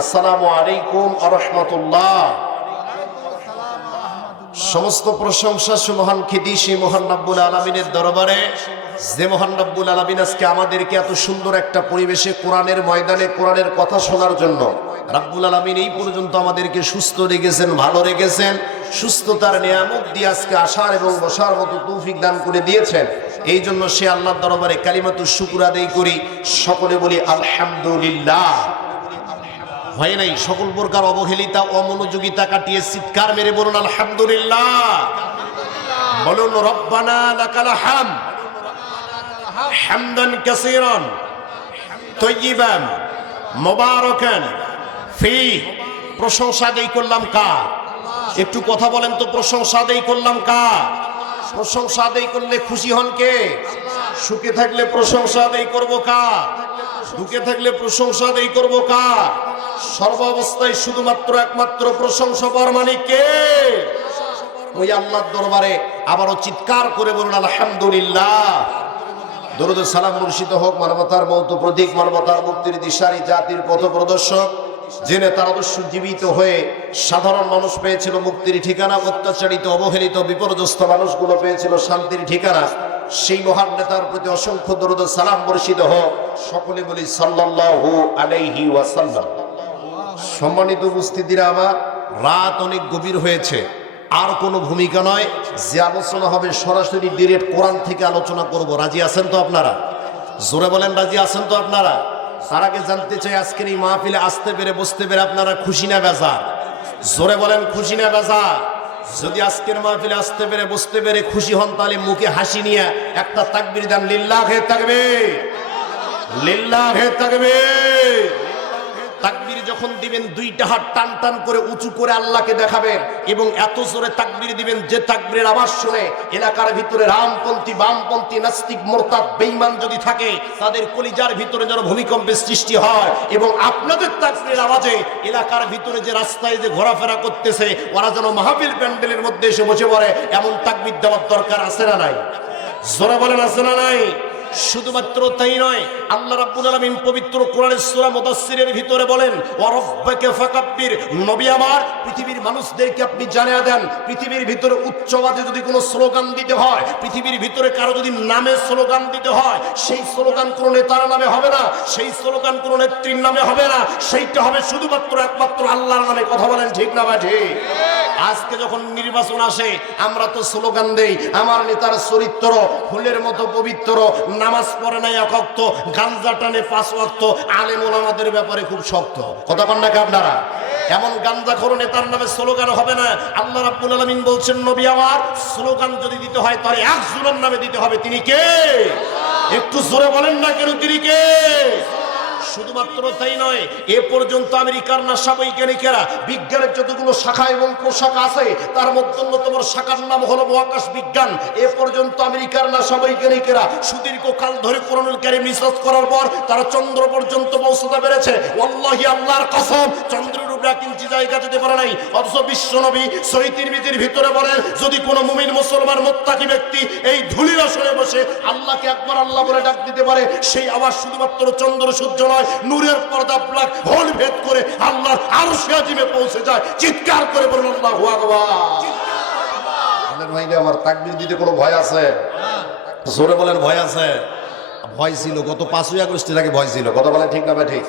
আসসালামু আলাইকুম ওয়া রাহমাতুল্লাহ। সমস্ত প্রশংসা সুমহান খ্যাতি সেই মহান রব্বুল আলামিনের দরবারে, যে মহান রব্বুল আলামিন আজকে আমাদেরকে এত সুন্দর একটা পরিবেশে কোরআনের ময়দানে কোরআনের কথা শোনার জন্য রব্বুল আলামিন এই পর্যন্ত আমাদেরকে সুস্থ রেখেছেন, ভালো রেখেছেন। সুস্থতার নিয়ামত দিয়ে আজকে আসার এবং বসার মতো তৌফিক দান করে দিয়েছেন। এই জন্য সে আল্লাহর দরবারে কালিমাতুশ শুকর আদায় করি, সকলে বলি আলহামদুলিল্লাহ। হয় নাই সকল প্রকার অবহেলিতা অমনোযোগিতা কাটিয়ে চিৎকার মেরে বলুন আলহামদুলিল্লাহ। বলুন রব্বানা লাকাল হামদ হামদান কাসীরান তাইয়িবান মুবারাকান ফি। প্রশংসা আদায় করলাম কার? একটু কথা বলেন তো, প্রশংসা আদায় করলাম কার? প্রশংসা আদায় করলে খুশি হন কে? সুখে থাকলে প্রশংসা আদায় করব কার? দুঃখে থাকলে প্রশংসা আদায় করব কার? সর্বাবস্থায় শুধুমাত্র একমাত্র প্রশংসা পাওয়ার মানে কে? ওই আল্লাহর দরবারে আবারও চিৎকার করে বলুন আলহামদুলিল্লাহ। দরুদ সালাম বর্ষিত হোক মানবতার মৌত প্রতীক, মানবতার মুক্তির দিশারি, জাতির পথ প্রদর্শক, জেনে তার আদর্শ জীবিত হয়ে সাধারণ মানুষ পেয়েছিল মুক্তির ঠিকানা, অত্যাচারিত অবহেলিত বিপর্যস্ত মানুষগুলো পেয়েছিল শান্তির ঠিকানা। সেই মহান নেতার প্রতি অসংখ্য দরুদ সালাম বর্ষিত হোক। সকলে বলি সাল্লাল্লাহু আলাইহি ওয়াসাল্লাম। সম্মানিত উপস্থিতিরা আমার, রাত অনেক গভীর হয়েছে, আর কোনো ভূমিকা নয়, যে আলোচনা হবে সরাসরি ডিরেক্ট কোরআন থেকে আলোচনা করব। রাজি আছেন তো আপনারা? জোরে বলেন রাজি আছেন তো আপনারা? তার আগে জানতে চাই আজকের এই মাহফিলে আসতে পেরে বসতে পেরে আপনারা খুশি না বেজার? জোরে বলেন খুশি না বেজার? যদি আজকের মাহফিলে আসতে পেরে বসতে পেরে খুশি হন, তাহলে মুখে হাসি নিয়ে একটা তাকবীর দেন। লিল্লাহে তাকবীর, লিল্লাহে তাকবীর। তাকবীর যখন দিবেন দুইটা হাত টান টান করে উঁচু করে আল্লাহকে দেখাবেন এবং এত জোরে তাকবীর দিবেন যে তাকবীরের আওয়াজ শুনে এলাকার ভিতরে রামপন্থী, বামপন্থী, নাস্তিক, মুরতাদ, বেঈমান যদি থাকে তাদের কলিজার ভিতরে যেন ভূমিকম্পের সৃষ্টি হয় এবং আপনাদের তাকবীরের আওয়াজে এলাকার ভিতরে যে রাস্তায় যে ঘোরাফেরা করতেছে ওরা যেন মাহফিল প্যান্ডেলের মধ্যে এসে বসে পড়ে, এমন তাকবীর দেওয়ার দরকার আছে না নাই? জোরে বলেন আছে না নাই? শুধুমাত্র তাই নয়, আল্লাহ রাব্বুল আলামিন পবিত্র কোরআনের সূরা মুদাসসিরের ভিতরে বলেন ওয়া রাব্বাকা ফাকাব্বির। নবী আমার, পৃথিবীর মানুষদেরকে আপনি জানিয়ে দেন, পৃথিবীর ভিতরে উচ্চ আওয়াজে যদি কোনো স্লোগান দিতে হয়, পৃথিবীর ভিতরে কারো যদি নামে স্লোগান দিতে হয়, সেই স্লোগান কোনো নেতার নামে হবে না, সেই স্লোগান কোনো নেত্রীর নামে হবে না, সেইটা হবে শুধুমাত্র একমাত্র আল্লাহর নামে। কথা বলেন ঠিক না বা ঠিক? আজকে যখন নির্বাচন আসে আমরা তো স্লোগান দেই, আমার নেতার চরিত্র ফুলের মতো পবিত্র, নামাজ পড়ে নাই এক ওয়াক্ত, গাঞ্জা টানে 5 ওয়াক্ত, আলেম ওলামাদের ব্যাপারে খুব শক্ত। কথা বলেন নাকি আপনারা? এমন গাঞ্জাখোর নেতার নামে স্লোগান হবে না। আল্লাহ রাব্বুল আলামিন বলছেন নবী আমার, স্লোগান যদি দিতে হয় তাহলে একজনের নামে দিতে হবে। তিনি কে? একটু জোরে বলেন না কেন তিনি কে? শুধুমাত্র তাই নয়, এ পর্যন্ত আমেরিকার নাসা বৈজ্ঞানিকেরা বিজ্ঞানের যতগুলো শাখা এবং প্রশাখা আছে তার মধ্যে অন্যতম শাখার নাম হলো মহাকাশ বিজ্ঞান। এ পর্যন্ত আমেরিকার নাসা বৈজ্ঞানিকেরা সুদীর্ঘ কাল ধরে কোরআনুল কারীম রিসার্চ করার পর তারা চন্দ্র পর্যন্ত পৌঁছতে পেরেছে। ওয়াল্লাহি, আল্লাহর কসম, চন্দ্রের উপরে 1 ইঞ্চি জায়গা যেতে পারে নাই। অথচ বিশ্বনবী সহিহ তিরমিজির ভিতরে বলেন, যদি কোনো মুমিন মুসলমান মুত্তাকি ব্যক্তি এই ধুলির আসনে বসে আল্লাহকে একবার আল্লাহ বলে ডাক দিতে পারে, সেই আওয়াজ শুধুমাত্র চন্দ্র সূর্য নয়, নূরের পর্দা প্লাগ হোল ভেদ করে আল্লাহর আরশে আজিমে পৌঁছে যায়। চিৎকার করে বলুন আল্লাহু আকবার। আমাদের ভাইরা আমার, তাকবীর দিতে কোনো ভয় আছে? জোরে বলেন ভয় আছে? ভয় ছিল গত 5ই আগস্টের আগে, ভয় ছিল। কথা বলেন ঠিক না ভাই ঠিক?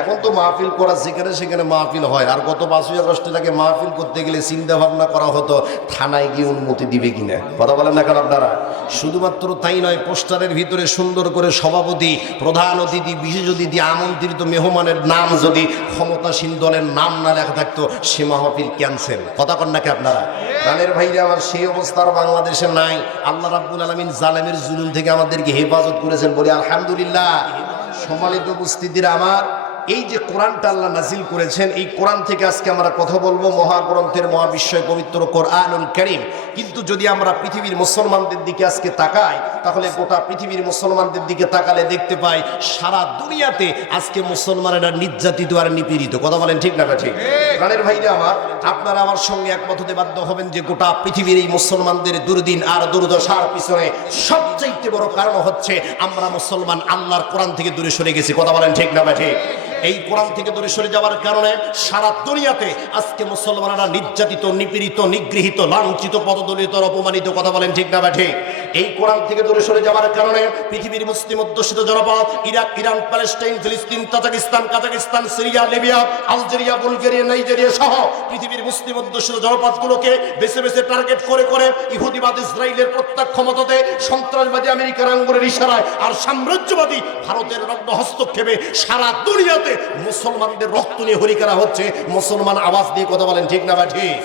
এখন তো মাহফিল করা যেখানে সেখানে মাহফিল হয়, আর গত 5ই আগস্টের আগে মাহফিল করতে গেলে চিন্তা ভাবনা করা হতো থানায় গিয়ে অনুমতি দিবে কিনা। কথা বলেন না কেন আপনারা? শুধুমাত্র তাই নয়, পোস্টারের ভিতরে সুন্দর করে সভাপতি, প্রধান অতিথি, বিশেষ অতিথি, আমন্ত্রিত মেহমানের নাম যদি ক্ষমতাসীন দলের নাম না লেখা থাকতো সে মাহফিল ক্যান্সেল। কথা কন নাকি আপনারা? প্রাণের ভাইরা আমার, সেই অবস্থার বাংলাদেশে নাই। আল্লাহ রাব্বুল আলামিন জালেমের জুলুম থেকে আমাদেরকে হেফাজত করেছেন, বলি আলহামদুলিল্লাহ। সম্মানিত উপস্থিতিরা আমার, এই যে কোরআনটা আল্লাহ নাজিল করেছেন, এই কোরআন থেকে আজকে আমরা কথা বলবো, মহাগ্রন্থের মহাবিশ্বয় পবিত্র কোরআনুল কারীম। কিন্তু যদি আমরা পৃথিবীর মুসলমানদের দিকে আজকে তাকাই, তাহলে গোটা পৃথিবীর মুসলমানদের দিকে তাকালে দেখতে পাই সারা দুনিয়াতে আজকে মুসলমানেরা নির্যাতিত আর নিপীড়িত। কথা বলেন ঠিক না ঠিক? প্রাণের ভাইরা আমার, আপনারা আমার সঙ্গে একমত হতে বাধ্য হবেন যে গোটা পৃথিবীর এই মুসলমানদের দুর্দিন আর দুর্দশার পিছনে সবচেয়ে বড় কারণ হচ্ছে আমরা মুসলমান আল্লাহর কোরআন থেকে দূরে সরে গেছি। কথা বলেন ঠিক না ঠিক? এই কোরআন থেকে দূরে সরে যাওয়ার কারণে সারা দুনিয়াতে আজকে মুসলমানরা নির্যাতিত, নিপীড়িত, নিগৃহীত, লাঞ্ছিত, পদদলিত, অপমানিত। কথা বলেন ঠিক না ঠিক? এই কোরআন থেকে দূরে সরে যাওয়ার কারণে পৃথিবীর মুসলিম অধ্যুষিত জনপদ ইরাক, ইরান, প্যালেস্টাইন, ফিলিস্তিন, Tajikistan, Kazakhstan, Syria, Libya, Algeria, Bulgaria, Nigeria সহ পৃথিবীর মুসলিম অধ্যুষিত জনপদগুলোকে বেছে বেছে টার্গেট করে করে ইহুদিবাদ ইসরায়েলের প্রত্যক্ষ মদতে, সন্ত্রাসবাদী আমেরিকার আঙ্গুলের ইশারায় আর সাম্রাজ্যবাদী ভারতের রক্ত হস্তক্ষেপে সারা দুনিয়াতে মুসলমানদের রক্ত নিয়ে হরিকারা হচ্ছে। মুসলমান আওয়াজ দিয়ে কথা বলেন ঠিক না ঠিক?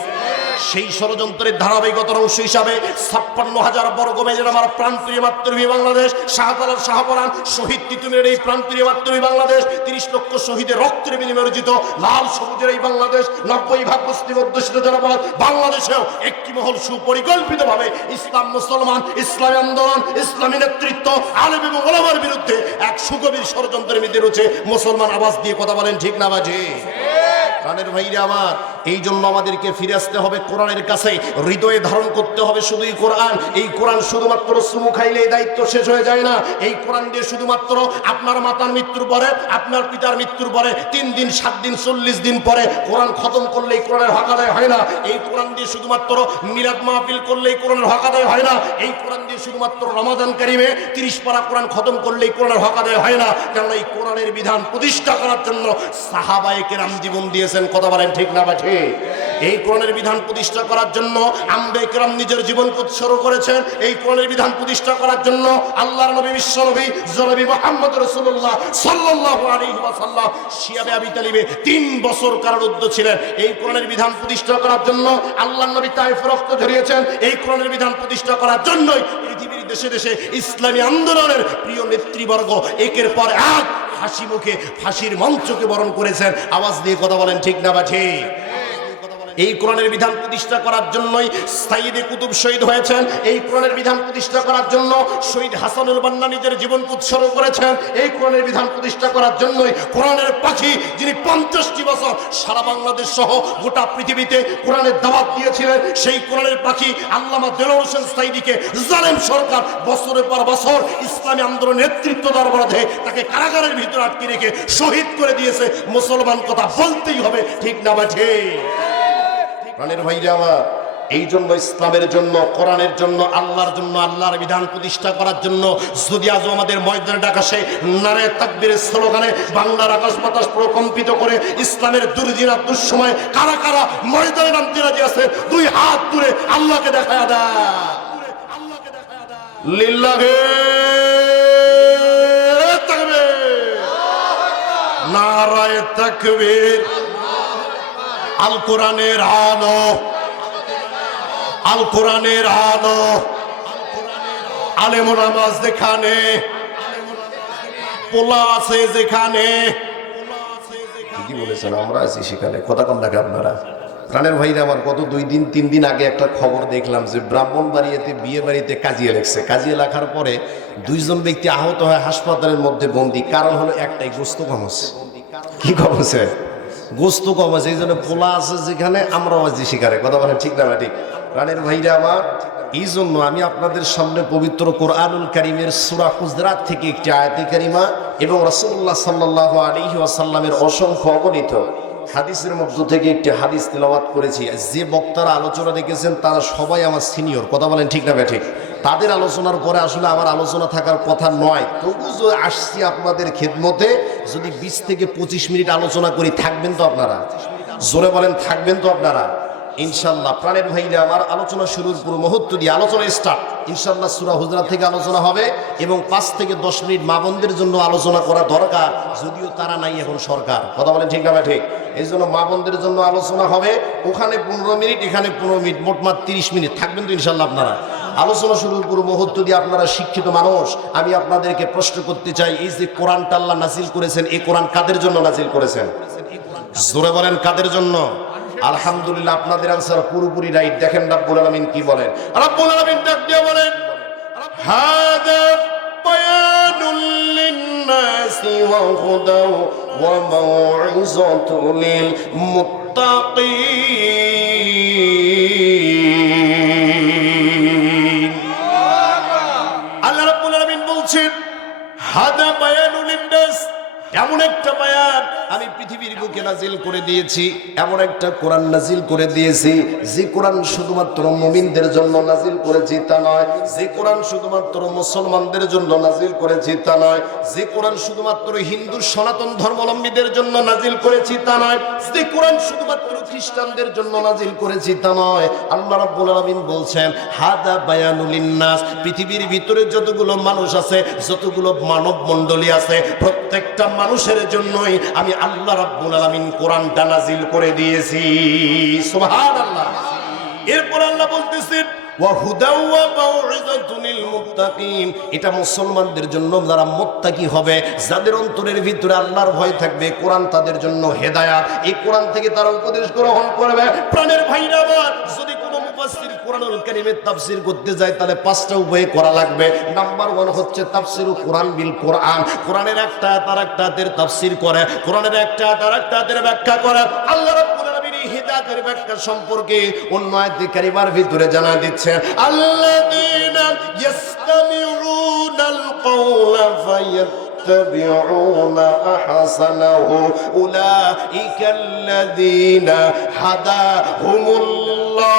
সেই ষড়যন্ত্রের ধারাবাহিকতার অংশ হিসাবে 56,000 বর্গ মেজের আমার প্রাণপ্রিয় মাতৃভূমি বাংলাদেশ, শাহজালাল শাহপরান শহীদ তিতুমিরের এই প্রাণপ্রিয় মাতৃভূমি বাংলাদেশ, 30 লক্ষ শহীদের রক্তের বিনিময়ে অর্জিত লাল সবুজের এই বাংলাদেশ, 90% মুসলিম অধ্যুষিত জনপদ বাংলাদেশেও একটি মহল সুপরিকল্পিতভাবে ইসলাম, মুসলমান, ইসলামী আন্দোলন, ইসলামী নেতৃত্ব, আলেম এবং ওলামার বিরুদ্ধে এক সুগভীর ষড়যন্ত্রের মধ্যে রয়েছে। মুসলমান আওয়াজ দিয়ে কথা বলেন ঠিক না বাজে? প্রাণের ভাইরা আমার, এই জন্য আমাদেরকে ফিরে আসতে হবে কোরআনের কাছে, হৃদয়ে ধারণ করতে হবে শুধুই কোরআন। এই কোরআন শুধুমাত্র চুমু খাইলে এই দায়িত্ব শেষ হয়ে যায় না। এই কোরআন দিয়ে শুধুমাত্র আপনার মাতার মৃত্যুর পরে, আপনার পিতার মৃত্যুর পরে 3 দিন, 7 দিন, 40 দিন পরে কোরআন খতম করলে এই কোরআনের হক আদায় হয় না। এই কোরআন দিয়ে শুধুমাত্র মিলাদ মাহফিল করলে এই কোরআনের হক আদায় হয় না। এই কোরআন দিয়ে শুধুমাত্র রমাদান কারিমে 30 পারা কোরআন খতম করলে এই কোরআনের হক আদায় হয় না। কারণ এই কোরআনের বিধান প্রতিষ্ঠা করার জন্য সাহাবায়ে কেরাম জীবন দিয়েছেন। কথা বলেন ঠিক না বা ঠিক? এই কোরআনের বিধান প্রতিষ্ঠা করার জন্য আম্বিয়া কেরাম নিজের জীবনকে উৎসর্গ করেছেন। এই কোরআনের বিধান প্রতিষ্ঠা করার জন্য আল্লাহর নবী, বিশ্ব নবী জনাবি মুহাম্মদ রাসূলুল্লাহ সাল্লাল্লাহু আলাইহি ওয়াসাল্লাম শিয়াবে আবি তালিবে 3 বছর কারারুদ্ধ ছিলেন। এই কোরআনের বিধান প্রতিষ্ঠা করার জন্য আল্লাহর নবী তায়েফে রক্ত ঝরিয়েছেন। এই কোরআনের বিধান প্রতিষ্ঠা করার জন্যই পৃথিবীর দেশে দেশে ইসলামী আন্দোলনের প্রিয় নেতৃবর্গ একের পর এক হাসি মুখে ফাঁসির মঞ্চকে বরণ করেছেন। আওয়াজ দিয়ে কথা বলেন ঠিক না বা ঠিক? এই কোরআনের বিধান প্রতিষ্ঠা করার জন্যই সাইয়েদে কুতুব শহীদ হয়েছেন। এই কোরআনের বিধান প্রতিষ্ঠা করার জন্য শহীদ হাসানুল বান্না নিজের জীবনকে উৎসর্গ করেছেন। এই কোরআনের বিধান প্রতিষ্ঠা করার জন্যই কোরআনের পাখি যিনি 50টি বছর সারা বাংলাদেশ সহ গোটা পৃথিবীতে কোরআনের দাওয়াত দিয়েছিলেন, সেই কোরআনের পাখি আল্লামা দেলোয়ার হোসেন সাঈদীকে জালেম সরকার বছরের পর বছর ইসলামী আন্দোলনের নেতৃত্ব দেওয়ার বরাতে তাকে কারাগারের ভিতরে আটকে রেখে শহীদ করে দিয়েছে। মুসলমান কথা বলতেই হবে ঠিক না বা ঠিক? প্রাণের ভাইরা আমার, এই জন্য ইসলামের জন্য, কোরআনের জন্য, আল্লাহর জন্য, আল্লাহর বিধান প্রতিষ্ঠা করার জন্য যদি আজও আমাদের ময়দানের আকাশে নারে তাকবীরের স্লোগানে বাংলার আকাশ বাতাস প্রকম্পিত করে ইসলামের দুর্দিনা দুঃসময় কারা কারা ময়দানে নামতে রাজি আছে, 2 হাত তুলে আল্লাহকে দেখায়া দেয়। লিল্লাহি তাকবীর, নারায়ে তাকবীর। আল কোরআনের আলো, আল কোরআনের আলো, আলেম ওলামা যেখানে, পোলা আছে যেখানে, কি বলেছেন আমরা আছি সেখানে। কথা কম থাকে আপনারা। প্রাণের ভাইরা আমার, গত 2 দিন 3 দিন আগে একটা খবর দেখলাম যে ব্রাহ্মণবাড়িয়াতে বিয়ে বাড়িতে কাজিয়া লেগছে। কাজিয়া লেখার পরে 2 জন ব্যক্তি আহত হয় হাসপাতালের মধ্যে বন্দি। কারণ হলো একটাই, গোস্ত কম আছে। কি কম আছে? গোস্ত কম আছে। এই জন্য পোলা আছে যেখানে, আমরাও আছি সেখানে। কথা বলেন ঠিক না ঠিক? প্রাণের ভাইরা আমার, এই জন্য আমি আপনাদের সামনে পবিত্র কোরআনুল কারীমের সূরা হুজরাত থেকে একটি আয়াতে কারিমা এবং রাসূলুল্লাহ সাল্লাল্লাহু আলাইহি ওয়াসাল্লামের অসংখ্য অগণিত হাদিসের মধ্য থেকে একটি হাদিস তেলাওয়াত করেছি। যে বক্তারা আলোচনা রেখেছেন তারা সবাই আমার সিনিয়র। কথা বলেন ঠিক না ঠিক? তাদের আলোচনার পরে আসলে আমার আলোচনা থাকার কথা নয়, তবু যে আসছি আপনাদের খেদমতে। যদি 20 থেকে 25 মিনিট আলোচনা করি, থাকবেন তো আপনারা? জোরে বলেন, থাকবেন তো আপনারা? ইনশাল্লাহ। প্রাণের ভাইরা আমার, আলোচনা শুরুর পুরো মুহূর্ত দিয়ে আলোচনা স্টার্ট। ইনশাল্লাহ সূরা হুজরাত থেকে আলোচনা হবে এবং 5 থেকে 10 মিনিট মা বোনদের জন্য আলোচনা করা দরকার, যদিও তারা নাই এখন সরকার। কথা বলেন ঠিক না ঠিক? এই জন্য মা বোনদের জন্য আলোচনা হবে। ওখানে 15 মিনিট, এখানে 15 মিনিট, মোটমাট 30 মিনিট থাকবেন তো ইনশাল্লাহ আপনারা? আলোচনা শুরুর পুরো মুহূর্ত দিয়ে, আপনারা শিক্ষিত মানুষ, আমি আপনাদেরকে প্রশ্ন করতে চাই, এই যে কোরআনটা আল্লাহ নাজিল করেছেন, এই কোরআন কাদের জন্য নাজিল করেছেন? জোরে বলেন, কাদের জন্য? আলহামদুলিল্লাহ, আপনাদের আনসার পুরোপুরি রাইট। দেখেন রাব্বুল আলামিন কি বলেন। রাব্বুল আলামিন ডাক দিয়ে বলেন, হাদা বায়ানুল লিন্নাসি ওয়া হুদাও ওয়া মাউইযাতুল লিল মুত্তাকিন। আল্লাহ রাব্বুল আলামিন বলছেন, হাদা বায়ানুল লিন্নাস, এমন একটা বায়ান আমি পৃথিবীর বুকে নাজিল করে দিয়েছি, এমন একটা কোরআন নাজিল করে দিয়েছি যে কোরআন শুধুমাত্র মুমিনদের জন্য নাজিল করেছি তা নয়, যে কোরআন শুধুমাত্র মুসলমানদের জন্য নাজিল করেছি তা নয়, যে কোরআন শুধুমাত্র হিন্দু সনাতন ধর্মাবলম্বীদের জন্য নাজিল করেছি তা নয়, যে কোরআন শুধুমাত্র খ্রিস্টানদের জন্য নাজিল করেছি তা নয়। আল্লাহ রাব্বুল আলামিন বলছেন হাদা বায়ানুল লিন্নাস, পৃথিবীর ভিতরে যতগুলো মানুষ আছে, যতগুলো মানব মণ্ডলী আছে, প্রত্যেকটা মানুষের জন্যই আমি আল্লাহ রাব্বুল আলামিন কোরআনটা নাজিল করে দিয়েছি। সুবহানাল্লাহ। এরপর আল্লাহ বলতেছেন এটা মুসলমানদের জন্য, যারা মুত্তাকি হবে, যাদের অন্তরের ভিতরে আল্লাহর ভয় থাকবে, কোরআন তাদের জন্য হেদায়াত। এই কোরআন থেকে তারা উপদেশ গ্রহণ করবে। প্রাণের ভাইরা আমার, যদি কোনো মুফাসসির কোরআনুল কারীমের তাফসীর করতে যায় তাহলে 5টা উপায়ে করা লাগবে। নাম্বার 1 হচ্ছে তাফসীরুল কোরআন বিল কোরআন, কোরআনের একটা তার একটা হাতের তাফসীর করে, কোরআনের একটা তার একটা হাতের ব্যাখ্যা করে। আল্লাহ রাব্বুল আলামিন হিদায়াতের ব্যাখ্যা সম্পর্কে অন্য আয়াতে কারিমার ভিতরে জানা দিচ্ছেন আল্লাযীনা ইয়াসতামিউনাল কাওলা ফায়াত্তাবিউনা আহসানাহু উলাইকাল্লাযীনা হাদাহুমুল্লাহ।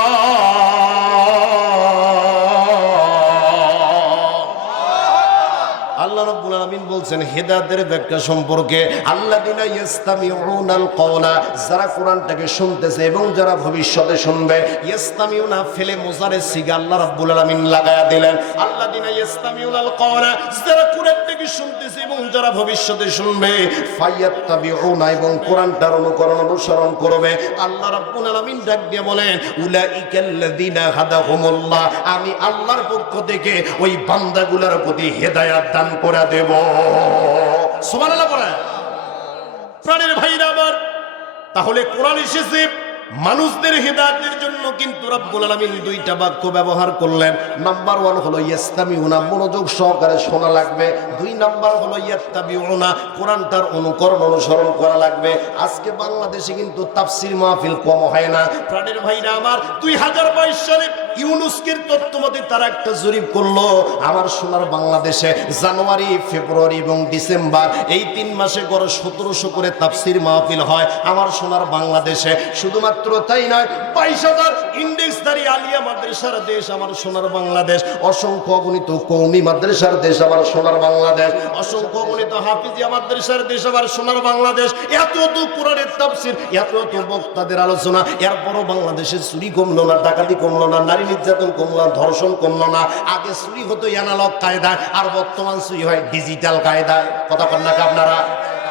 আল্লাহ রাব্বুল আলামিন বলছেন হেদায়েতের ব্যাখ্যা সম্পর্কে আল্লাযীনা ইয়াসতামিউনাল কাওলা, যারা কোরআনটাকে শুনতেছে এবং যারা ভবিষ্যতে শুনবে। ইয়াসতামিউনা ফেলে মুজারে সিগা আল্লাহ রাব্বুল আলামিন লাগায়া দিলেন। আল্লাযীনা ইয়াসতামিউনাল কাওলা, যারা কোরআনটাকে শুনতেছে এবং যারা ভবিষ্যতে শুনবে। ফায়াত্তাবিউনা, এবং কোরআনটার অনুকরণ অনুসরণ করবে। আল্লাহ রাব্বুল আলামিন ডাক দিয়ে বলেন উলাইকাল্লাযীনা হাদাহুমুল্লাহ, আমি আল্লাহর পক্ষ থেকে ওই বান্দাগুলোর প্রতি হেদায়েত দান করে দেব। সুবহানাল্লাহ বলেন। প্রাণের ভাইরা আমার, তাহলে কোরআন এসেছে মানুষদের হেদায়েতের জন্য, কিন্তু রব্বুল আলামিন 2টা বাক্য ব্যবহার করলেন। নাম্বার 1 হলো ইয়াসতামিউনা, মনোযোগ সহকারে শোনা লাগবে। 2 নাম্বার হলো ইয়াত্তাবিউনা, কোরআনটার অনুকরণ অনুসরণ করা লাগবে। আজকে বাংলাদেশে কিন্তু তাফসীর মাহফিল কম হয় না। প্রাণের ভাইরা আমার, 2022 সালে ইউনেস্কোর তথ্যমতে তারা একটা জরিপ করলো, আমার সোনার বাংলাদেশে জানুয়ারি, ফেব্রুয়ারি এবং ডিসেম্বর এই 3 মাসে গড়ে 1700 করে তাফসীর মাহফিল হয় আমার সোনার বাংলাদেশে। শুধুমাত্র তাই নয়, 22,000 ইন্ডেক্সধারী আলিয়া মাদ্রাসার দেশ আমার সোনার বাংলাদেশ, অসংখ্য অগণিত কওমি মাদ্রাসার দেশ আমার সোনার বাংলাদেশ, অসংখ্য অগণিত হাফিজিয়া মাদ্রাসার দেশ আমার সোনার বাংলাদেশ। এত কোরআনের তাফসীর, এত বক্তাদের আলোচনা, এরপরও বাংলাদেশে চুরি কমলো না, ডাকাতি কমলো না, নারী নির্যাতন কমলো না, ধর্ষণ কমলো না। আগে চুরি হতো অ্যানালগ কায়দায়, আর বর্তমান চুরি হয় ডিজিটাল কায়দায়। কথা বলেন না আপনারা?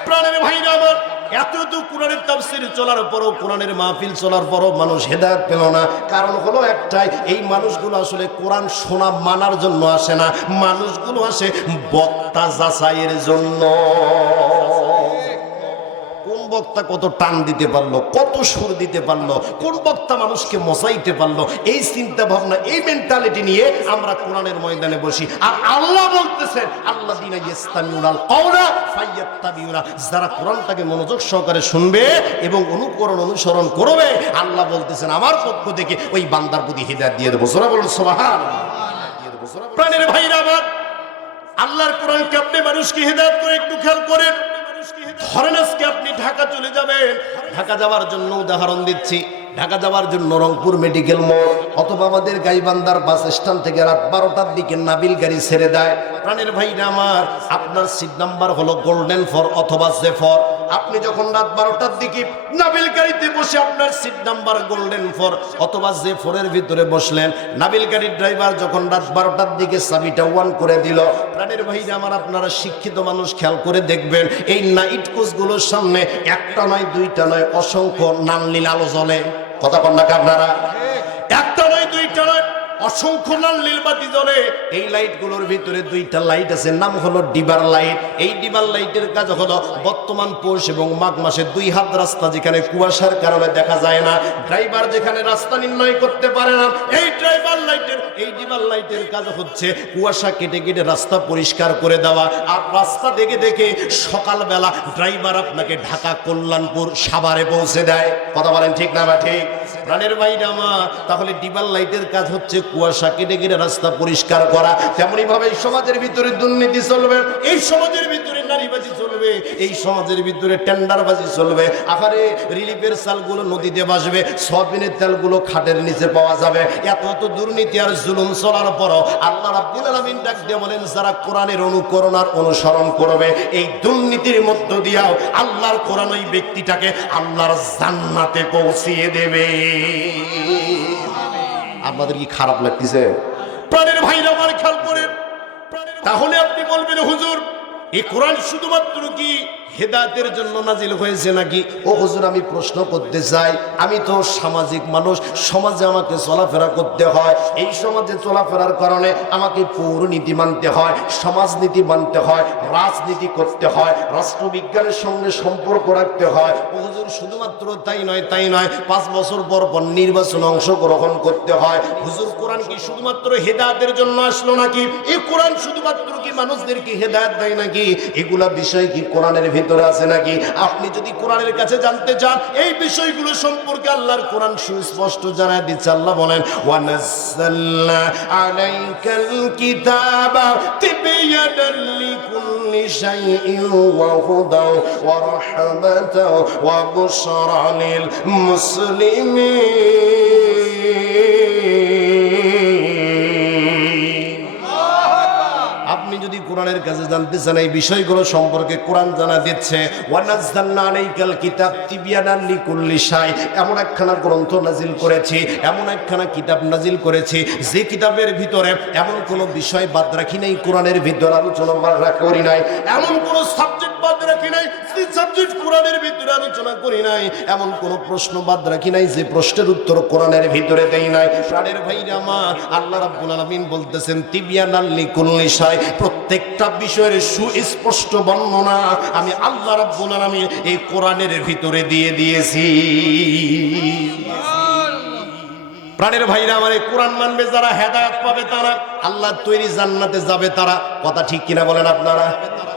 প্রাণের ভাইরা আমার, এত কোরআনের তাফসীর চলার পরও, কোরআনের মাহফিল চলার পরও মানুষ হেদায়েত পেল না। কারণ হলো একটাই, এই মানুষগুলো আসলে কোরআন শোনা মানার জন্য আসে না, মানুষগুলো আসে বক্তা যাচাইয়ের জন্য। কোন বক্তা কত টান দিতে পারলো, কত সুর দিতে পারলো, কোন বক্তা মানুষকে মজাইতে পারলো, এই চিন্তা ভাবনা, এই মেন্টালিটি নিয়ে আমরা কোরআনের ময়দানে বসি। আর আল্লাহ বলতেছেন আল্লাযীনা ইয়াসতামিউনাল কাওলা ফায়াত্তাবিউনা, যারা কোরআনটাকে মনোযোগ সহকারে শুনবে এবং অনুকরণ অনুসরণ করবে, আল্লাহ বলতেছেন আমার পক্ষ থেকে ওই বান্দার প্রতি হিদায়াত দিয়ে দেবো। সূরা বলুন সুবহানাল্লাহ। প্রাণের ভাইরা আমার, আল্লাহর কোরআনকে আপনি মানুষকে হিদায়াত করে একটু খেয়াল করেন। ধরেন আজকে আপনি ঢাকা চলে যাবেন, ঢাকা যাওয়ার জন্য উদাহরণ দিচ্ছি, ঢাকা যাওয়ার জন্য রংপুর মেডিকেল মোড় অথবা আমাদের গাইবান্ধার বাস স্ট্যান্ড থেকে রাত 12টার দিকে নাবিল গাড়ি ছেড়ে দেয়। প্রাণের ভাইরা আমার, আপনার সিট নাম্বার হলো গোল্ডেন ফর অথবা জেফর। আপনি যখন রাত 12টার দিকে নাবিল গাড়িতে বসে আপনার সিট নাম্বার গোল্ডেন ফর অথবা জেফরের ভিতরে বসলেন, নাবিল গাড়ির ড্রাইভার যখন রাত 12টার দিকে চাবিটা অন করে দিল, প্রাণের ভাইরা আমার, আপনারা শিক্ষিত মানুষ খেয়াল করে দেখবেন, এই নাইট কোচগুলোর সামনে একটা নয়, 2টা নয়, অসংখ্য নানলীল আলো জ্বলে। কথা বলেন না আপনারা? একটা নয়, 2টা নয়, অসংখ্য লাল নীল বাতি জ্বলে। এই লাইটগুলোর ভিতরে 2টা লাইট আছে, নাম হলো ডিবার লাইট। এই ডিবার লাইটের কাজ হলো বর্তমান পৌষ এবং মাঘ মাসে 2 হাত রাস্তা যেখানে কুয়াশার কারণে দেখা যায় না, ড্রাইভার যেখানে রাস্তা নির্ণয় করতে পারে না, এই ড্রাইভার লাইটের, এই ডিবার লাইটের কাজ হচ্ছে কুয়াশা কেটে কেটে রাস্তা পরিষ্কার করে দেওয়া। আর রাস্তা দেখে দেখে সকালবেলা ড্রাইভার আপনাকে ঢাকা, কল্যাণপুর, সাভারে পৌঁছে দেয়। কথা বলেন ঠিক না বা ঠিক? প্রাণের ভাইরা আমার, তাহলে ডিবার লাইটের কাজ হচ্ছে কুয়াশা কেটে কেটে রাস্তা পরিষ্কার করা। তেমনি ভাবে এই সমাজের ভিতরে দুর্নীতি চলবে, এই সমাজের ভিতরে নারীবাজি চলবে, এই সমাজের ভিতরে টেন্ডারবাজি চলবে। আখারে রিলিফের চালগুলো নদীতে ভাসবে, সয়াবিনের তেলগুলো খাটের নিচে পাওয়া যাবে। এত এত দুর্নীতি আর জুলুম চলার পরও আল্লাহ রাব্বুল আলামিন ডাক দিয়ে বলেন, যারা কোরআনের অনুকরণ আর অনুসরণ করবে এই দুর্নীতির মধ্য দিয়েও আল্লাহর কোরআন ওই ব্যক্তিটাকে আল্লাহর জান্নাতে পৌঁছিয়ে দেবে। আপনাদের কি খারাপ লাগতেছে? প্রাণের ভাইরা আমার খেয়াল করেন। তাহলে আপনি বলবেন, হুজুর এই কোরআন শুধুমাত্র কি হেদায়েতের জন্য নাজিল হয়েছে নাকি? ও হুজুর, আমি প্রশ্ন করতে চাই, আমি তো সামাজিক মানুষ, সমাজে আমাকে চলাফেরা করতে হয়, এই সমাজে চলাফেরার কারণে আমাকে পৌরনীতি মানতে হয়, সমাজনীতি মানতে হয়, রাজনীতি করতে হয়, রাষ্ট্রবিজ্ঞানের সঙ্গে সম্পর্ক রাখতে হয়। ও হুজুর, শুধুমাত্র তাই নয় 5 বছর পর পর নির্বাচনে অংশগ্রহণ করতে হয়। হুজুর, কোরআন কি শুধুমাত্র হেদায়েতের জন্য আসলো নাকি? এই কোরআন শুধুমাত্র কি মানুষদেরকে হেদায়েত দেয় নাকি? এগুলা বিষয় কি কোরআনের ভিতরে আছে নাকি? আপনি যদি কোরআনের কাছে জানতে চান এই বিষয়গুলো সম্পর্কে আল্লাহর কোরআন সুস্পষ্ট জানায় দিচ্ছে। আল্লাহ বলেন, ওয়ানাজ্জালনা আলাইকাল কিতাবা তিবয়ানাল লিকুল্লি শাইইন ওয়া হুদাও ওয়া রাহমাতাও ওয়া বুশরা লিল মুসলিমিন। আপনি যদি কোরআনের কাছে জানতে চান এই বিষয়গুলো সম্পর্কে কোরআন জানা দিচ্ছে। ওয়ানাজ্জালনা আলাইকাল কিতাব তিবয়ানাল লিকুল্লি শাই, এমন একখানা গ্রন্থ নাজিল করেছি, এমন একখানা কিতাব নাজিল করেছি যে কিতাবের ভিতরে এমন কোনো বিষয় বাদ রাখি নাই, কোরআনের ভিতরে আলোচনা করি নাই, এমন কোনো সাবজেক্ট বাদ রাখি নাই যে সাবজেক্ট কোরআনের ভিতরে আলোচনা করি নাই, এমন কোনো প্রশ্ন বাদ রাখি নাই যে প্রশ্নের উত্তর কোরআনের ভিতরে দেই নাই। প্রাণের ভাইরা আমার, আল্লাহ রাব্বুল আলামিন বলতেছেন তিবয়ানাল লিকুল্লি শাই, প্রত্যেকটা বিষয়ের সুস্পষ্ট বর্ণনা আমি আল্লাহ রাব্বুল আলামিন এই কোরআনের ভিতরে দিয়ে দিয়েছি। প্রাণের ভাইরা আমার, এই কোরআন মানবে যারা হেদায়েত পাবে তারা, আল্লাহর তৈরি জান্নাতে যাবে তারা। কথা ঠিক কিনা বলেন আপনারা?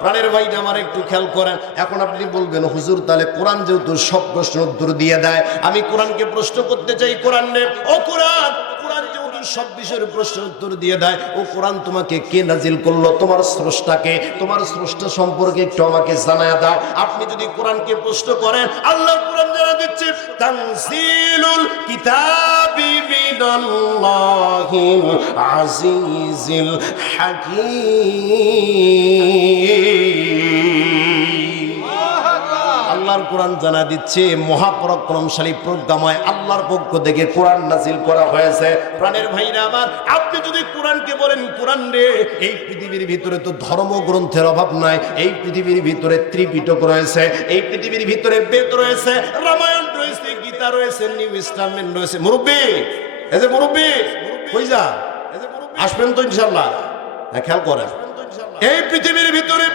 প্রাণের ভাইরা আমার একটু খেয়াল করেন। এখন আপনি বলবেন, হুজুর তাহলে কোরআন যেহেতু সব প্রশ্নের উত্তর দিয়ে দেয়, আমি কোরআনকে প্রশ্ন করতে চাই, কোরআন নে, ও কোরআন, কোরআন যেহেতু সব বিষয়ের প্রশ্নের উত্তর দিয়ে দেয়, ও কোরআন তোমাকে কে নাজিল করলো? তোমার স্রষ্টাকে, তোমার স্রষ্টা সম্পর্কে একটু আমাকে জানায়া দাও। আপনি যদি কোরআনকে প্রশ্ন করেন, আল্লাহ কোরআন জানা দিচ্ছে, তানজিলুল কিতাবি মিনাল্লাহিল আজিজিল হাকীম। আল্লাহর কোরআন জানা দিচ্ছে মহাপরাক্রমশালী প্রজ্ঞাময় আল্লাহর পক্ষ থেকে কোরআন নাজিল করা হয়েছে। প্রাণের ভাইরা আমার, আপনি যদি কোরআনকে বলেন, কোরআন রে, এই পৃথিবীর ভিতরে তো ধর্মগ্রন্থের অভাব নাই, এই পৃথিবীর ভিতরে ত্রিপিটক রয়েছে, এই পৃথিবীর ভিতরে বেদ রয়েছে, রামায়ণ রয়েছে, গীতা রয়েছে, নিউ টেস্টামেন্ট রয়েছে। মুরব্বি, এই যে মুরব্বি, কই যা? আসবেন তো ইনশাআল্লাহ? খেয়াল করেন, এই পৃথিবীর ভিতরে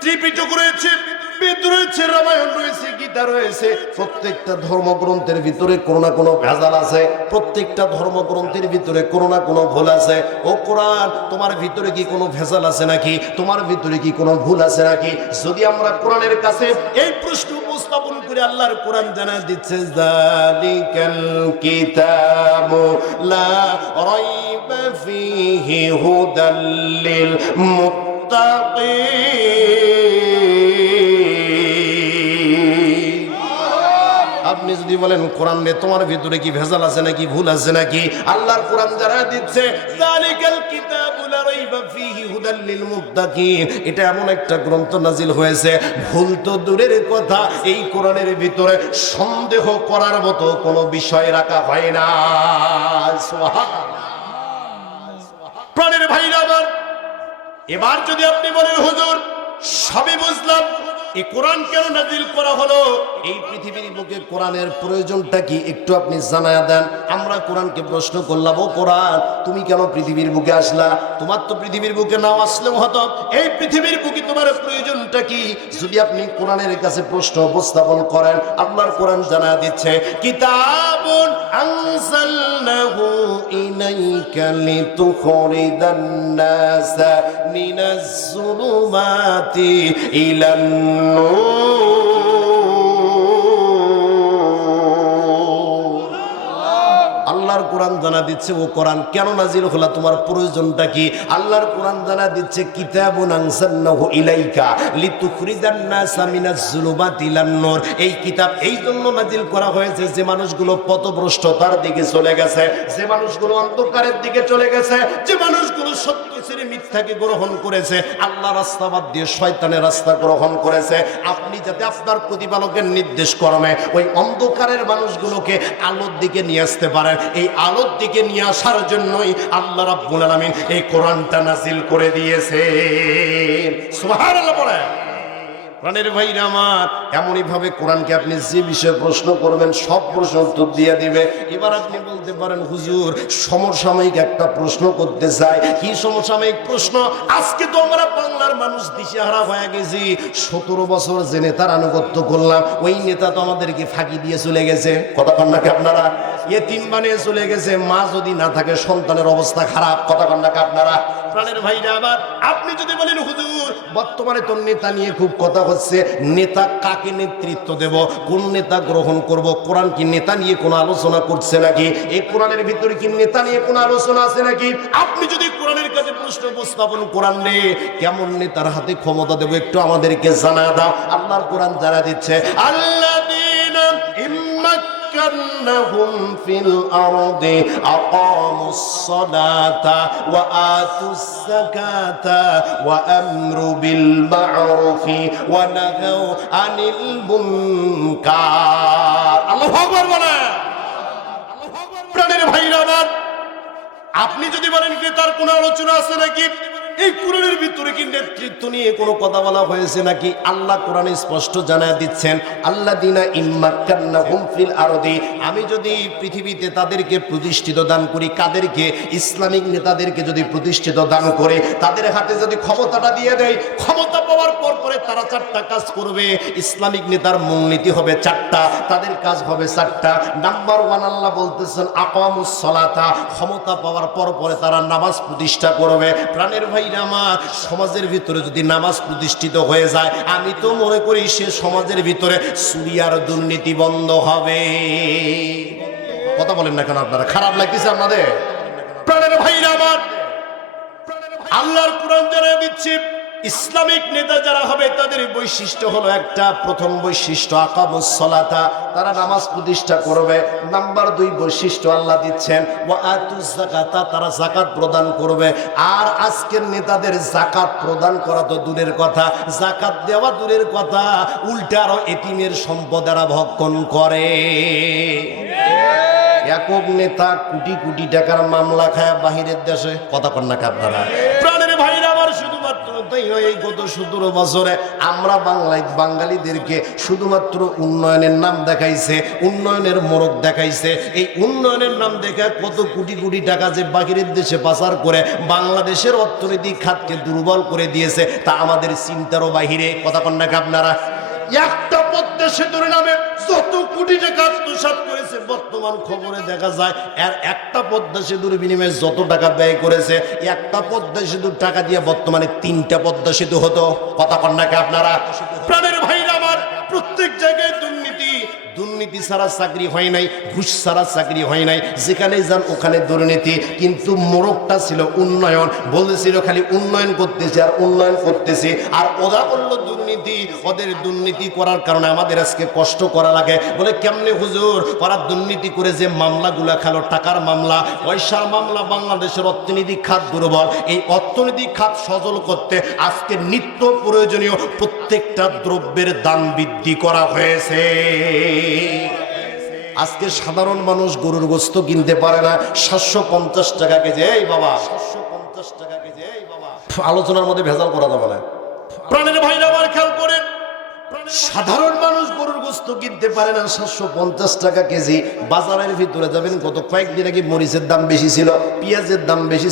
ত্রিপিটক রয়েছে, বেদ রয়েছে, রামায়ণ রয়েছে, গীতা রয়েছে। প্রত্যেকটা ধর্মগ্রন্থের ভিতরে কোনো না কোনো ভেজাল আছে, প্রত্যেকটা ধর্মগ্রন্থের ভিতরে কোনো না কোনো ভুল আছে। ও কোরআন, তোমার ভিতরে কি কোনো ভেজাল আছে নাকি? তোমার ভিতরে কি কোনো ভুল আছে নাকি? যদি আমরা কোরআনের কাছে এই প্রশ্ন উপস্থাপন করে, আল্লাহর কোরআন জানা দিচ্ছে, যালিকাল কিতাবু লা রাইবা ফীহি হুদাল লিল মুত্তাকিন। আপনি যদি বলেন, কোরআন রে, তোমার ভিতরে কি ভেজাল আছে নাকি, ভুল আছে নাকি? আল্লাহর কোরআন জানা দিচ্ছে, যালিকাল কিতাবু লা রাইবা ফীহি হুদাল লিল মুত্তাকিন। এটা এমন একটা গ্রন্থ নাজিল হয়েছে, ভুল তো দূরের কথা, এই কোরআনের ভিতরে সন্দেহ করার মতো কোনো বিষয় রাখা হয় না। সুবহানাল্লাহ। প্রাণের ভাইরা আমার, এবার যদি আপনি বলেন, হুজুর সবই বুঝলাম, এই কোরআন কেন নাজিল করা হলো, এই পৃথিবীর বুকে কোরআনের প্রয়োজনটা কি একটু আপনি জানায়া দেন। আমরা কোরআনকে প্রশ্ন করলাম, ও কোরআন তুমি কেন পৃথিবীর বুকে আসলা? তোমার তো পৃথিবীর বুকে নাও আসলেও হতো, এই পৃথিবীর বুকে তোমার প্রয়োজনটা কি? যদি আপনি কোরআনের কাছে প্রশ্ন উপস্থাপন করেন, আল্লাহর কোরআন জানা দিচ্ছে, কিতাবুন আনজালনাহু ইলাইকা লিতুখরিজান নাসা মিনাজ যুলুমাতি ইলান নূর। আল্লাহর কোরআন জানা দিচ্ছে ও কোরআন কেন নাজিল হলো, তোমার প্রয়োজনটা কি? আল্লাহর কোরআন জানা দিচ্ছে কিতাবুন আনজালনাহু ইলাইকা লিতুখরিজান নাসা মিনাজ যুলুমাতি ইলান নূর। এই কিতাব এই জন্য নাজিল করা হয়েছে যে মানুষগুলো পথভ্রষ্টতার দিকে চলে গেছে, যে মানুষগুলো অন্ধকারের দিকে চলে গেছে, যে মানুষগুলো সত্য ছেড়ে মিথ্যাকে গ্রহণ করেছে, আল্লাহ রাস্তা বাদ দিয়ে শয়তানের রাস্তা গ্রহণ করেছে। আপনি যাতে আপনার প্রতিপালকের নির্দেশ কর্মে ওই অন্ধকারের মানুষগুলোকে আলোর দিকে নিয়ে আসতে পারেন, এই আলোর দিকে নিয়ে আসার জন্যই আল্লাহ রাব্বুল আলামিন এই কোরআনটা নাজিল করে দিয়েছে। সুবহানাল্লাহ বলেন। প্রাণের ভাইরা আমার, এমনই ভাবে কোরআনকে আপনি যে বিষয়ে প্রশ্ন করবেন সব প্রশ্ন উত্তর দিয়ে দিবে। এবার আপনি বলতে পারেন হুজুর সমসাময়িক একটা প্রশ্ন করতে চাই। কি সমসাময়িক প্রশ্ন? আজকে তো আমরা বাংলার মানুষ দিশেহারা হয়ে গেছি। 17 বছর যে নেতার আনুগত্য করলাম, ওই নেতা তো আমাদেরকে ফাঁকি দিয়ে চলে গেছে। কথা কন নাকি আপনারা? এতিম বানিয়ে চলে গেছে। মা যদি না থাকে সন্তানের অবস্থা খারাপ। কথা কন নাকি আপনারা? প্রাণের ভাইরা আবার আপনি যদি বলেন হুজুর বর্তমানে তো নেতা নিয়ে খুব কথা হচ্ছে, নেতা কাকে নেতৃত্ব দেব, কোন নেতা গ্রহণ করব, কোরআন কি নেতা নিয়ে কোনো আলোচনা করছে নাকি? এই কোরআনের ভিতরে কি নেতা নিয়ে কোনো আলোচনা আছে নাকি? আপনি যদি কোরআনের কাছে প্রশ্ন উপস্থাপন কোরআন রে কেমন নেতার হাতে ক্ষমতা দেব একটু আমাদেরকে জানা দাও। আল্লাহর কোরআন যারা দিচ্ছে আল্লাযীনা مكناهم في الأرض أقاموا الصلاة وآتوا الزكاة وأمروا بالمعروف ونهوا عن المنكر। الله أكبر বলে। প্রাণের ভাইরা আমার, আপনি যদি বলেন কি তার কোনো আলোচনা আছে নাকি, এই কোরআনের ভিতরে কি নেতৃত্ব নিয়ে কোনো কথা বলা হয়েছে নাকি? আল্লাহ কোরআনে স্পষ্ট জানায় দিচ্ছেন আল্লাযীনা ইম্মাক্কান্নাহুম ফিল আরদি, আমি যদি পৃথিবীতে তাদেরকে প্রতিষ্ঠিত দান করি, কাদেরকে? ইসলামিক নেতাদেরকে যদি প্রতিষ্ঠিত দান করে, তাদের হাতে যদি ক্ষমতাটা দিয়ে দেয়, ক্ষমতা পাওয়ার পর পরে তারা 4টা কাজ করবে। ইসলামিক নেতার মূলনীতি হবে 4টা, তাদের কাজ হবে 4টা। নাম্বার 1 আল্লাহ বলতেছেন আকামুস সালাতা, ক্ষমতা পাওয়ার পর পরে তারা নামাজ প্রতিষ্ঠা করবে। প্রাণের ভাই আমার, সমাজের ভিতরে যদি নামাজ প্রতিষ্ঠিত হয়ে যায়, আমি তো মনে করি সে সমাজের ভিতরে চুরি আর দুর্নীতি বন্ধ হবে। কথা বলেন না কেন আপনারা? খারাপ লাগতেছে আপনাদের? প্রাণের ভাইরা আমার, আল্লাহর কোরআন জানিয়ে দিচ্ছে ইসলামিক নেতা যারা হবে তাদের বৈশিষ্ট্য হলো একটা, প্রথম বৈশিষ্ট্য আকামুস সালাতা, তারা নামাজ প্রতিষ্ঠা করবে। নাম্বার 2 বৈশিষ্ট্য আল্লাহ দিচ্ছেন ওয়া আতুজ যাকাতা, তারা যাকাত প্রদান করবে। আর আজকের নেতাদের যাকাত প্রদান করা তো দূরের কথা, যাকাত দেওয়া দূরের কথা, উল্টা আরো এতিমের সম্পদ এরা ভক্ষণ করে। একক নেতা কোটি কোটি টাকার মামলা খায় বাহিরের দেশে। কথা কন না আপনারা? প্রাণের ভাইরা আমার, শুধুমাত্র তাই নয়, এই গত 17 বছরে আমরা বাঙালিদেরকে শুধুমাত্র উন্নয়নের নাম দেখাইছে, উন্নয়নের মোড়ক দেখাইছে। এই উন্নয়নের নাম দেখে কত কোটি কোটি টাকা যে বাহিরের দেশে পাচার করে বাংলাদেশের অর্থনৈতিক খাতকে দুর্বল করে দিয়েছে, তা আমাদের চিন্তারও বাহিরে। কথা কন না আপনারা? একটা পদ্মা সেতুর নামে যত কোটি টাকা আত্মসাৎ করেছে, বর্তমান খবরে দেখা যায় এর একটা পদ্মা সেতুর বিনিময়ে যত টাকা ব্যয় করেছে, একটা পদ্মা সেতুর টাকা দিয়ে বর্তমানে 3টা পদ্মা সেতু হতো। কথা কন না আপনারা? প্রাণের ভাইরা আমার, প্রত্যেক জায়গায় দুর্নীতি, দুর্নীতি ছাড়া চাকরি হয় নাই, ঘুষ ছাড়া চাকরি হয় নাই, যেখানে যান ওখানে দুর্নীতি। কিন্তু মোড়কটা ছিল উন্নয়ন, বলেছিল খালি উন্নয়ন করতেছি আর উন্নয়ন করতেছি, আর ওরা করলো দুর্নীতি। ওদের দুর্নীতি করার কারণে আমাদের আজকে কষ্ট করা লাগে। বলে কেমনে হুজুর? ওরা দুর্নীতি করে যে মামলাগুলা খেলো, টাকার মামলা, পয়সার মামলা, বাংলাদেশের অর্থনৈতিক খাত দুর্বল। এই অর্থনৈতিক খাত সচল করতে আজকে নিত্য প্রয়োজনীয় প্রত্যেকটা দ্রব্যের দাম বৃদ্ধি করা হয়েছে। আজকে সাধারণ মানুষ গরুর গোশত কিনতে পারে না, 750 টাকা কেজি। এই বাবা 750 টাকা কেজি। এই বাবা, আলোচনার মধ্যে ভেজাল করা যাবে না। প্রাণের ভাইরা আমার, খেয়াল করেন, সাধারণ মানুষ গরুর গোশত কিনতে পারে না, 750 টাকা কেজি। বাজারের ভিতরে যাবেন, গত কয়েকদিন আগে মরিচের দাম বেশি ছিল, পেঁয়াজের দাম বেশি।